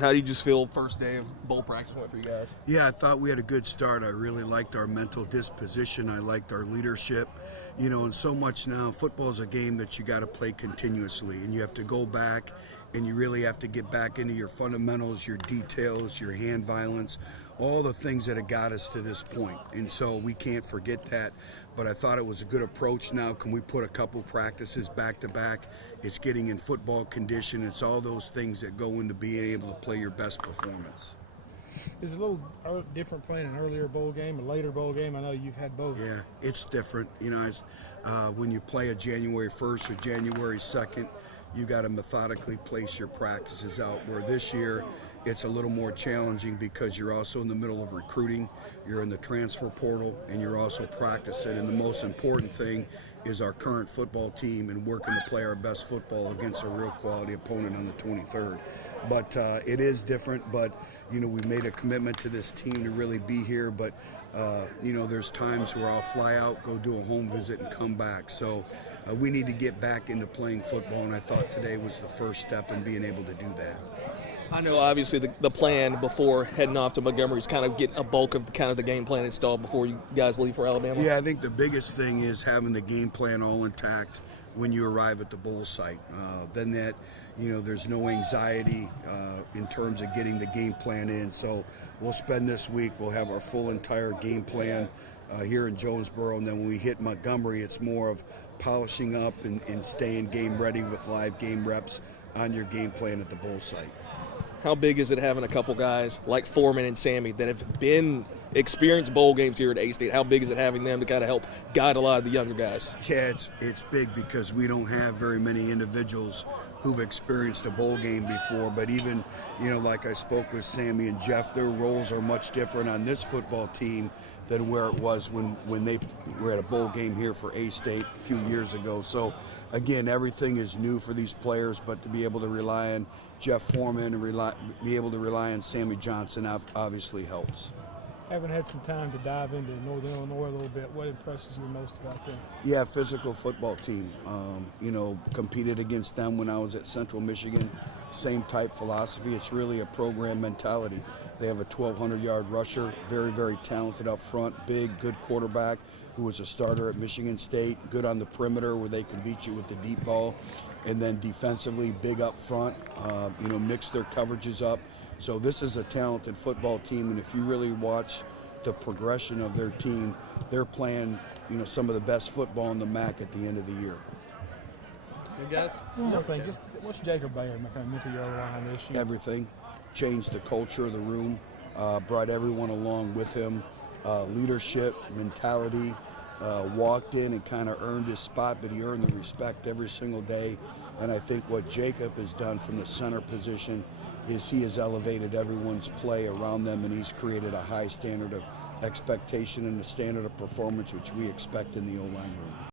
How do you just feel first day of bowl practice went for you guys? Yeah, I thought we had a good start. I really liked our mental disposition. I liked our leadership. And so much now, football is a game that you got to play continuously, and you have to go back and you really have to get back into your fundamentals, your details, your hand violence, all the things that have got us to this point. And so we can't forget that. But I thought it was a good approach. Now, can we put a couple practices back to back? It's getting in football condition. It's all those things that go into being able to play your best performance. Is it a little different playing an earlier bowl game, a later bowl game? I know you've had both. Yeah, it's different. When you play a January 1st or January 2nd, you got to methodically place your practices out, where this year it's a little more challenging because you're also in the middle of recruiting, you're in the transfer portal, and you're also practicing. And the most important thing is our current football team and working to play our best football against a real quality opponent on the 23rd. But it is different, but we made a commitment to this team to really be here. But there's times where I'll fly out, go do a home visit, and come back. So we need to get back into playing football, and I thought today was the first step in being able to do that. I know obviously the plan before heading off to Montgomery is kind of getting a bulk of kind of the game plan installed before you guys leave for Alabama. Yeah, I think the biggest thing is having the game plan all intact when you arrive at the bowl site. Then that, there's no anxiety in terms of getting the game plan in. So we'll spend this week, we'll have our full entire game plan here in Jonesboro, and then when we hit Montgomery, it's more of polishing up and staying game ready with live game reps on your game plan at the bowl site. How big is it having a couple guys like Foreman and Sammy that have been experienced bowl games here at A-State? How big is it having them to kind of help guide a lot of the younger guys? Yeah, it's big because we don't have very many individuals who've experienced a bowl game before. But even, like I spoke with Sammy and Jeff, their roles are much different on this football team than where it was when they were at a bowl game here for A-State a few years ago. So, again, everything is new for these players, but to be able to rely on Jeff Foreman and be able to rely on Sammy Johnson obviously helps. Having had some time to dive into Northern Illinois a little bit, what impresses you most about them? Yeah, physical football team. Competed against them when I was at Central Michigan. Same type philosophy. It's really a program mentality. They have a 1,200-yard rusher, very, very talented up front, big, good quarterback who was a starter at Michigan State, good on the perimeter where they can beat you with the deep ball, and then defensively, big up front, mix their coverages up. So this is a talented football team, and if you really watch the progression of their team, they're playing, some of the best football in the MAC at the end of the year. Hey guys, one more thing, just what's Jacob Bayer kind of meant to your other line this year? Everything. Changed the culture of the room, brought everyone along with him, leadership, mentality, walked in and kind of earned his spot, but he earned the respect every single day. And I think what Jacob has done from the center position is he has elevated everyone's play around them, and he's created a high standard of expectation and a standard of performance which we expect in the O-line room.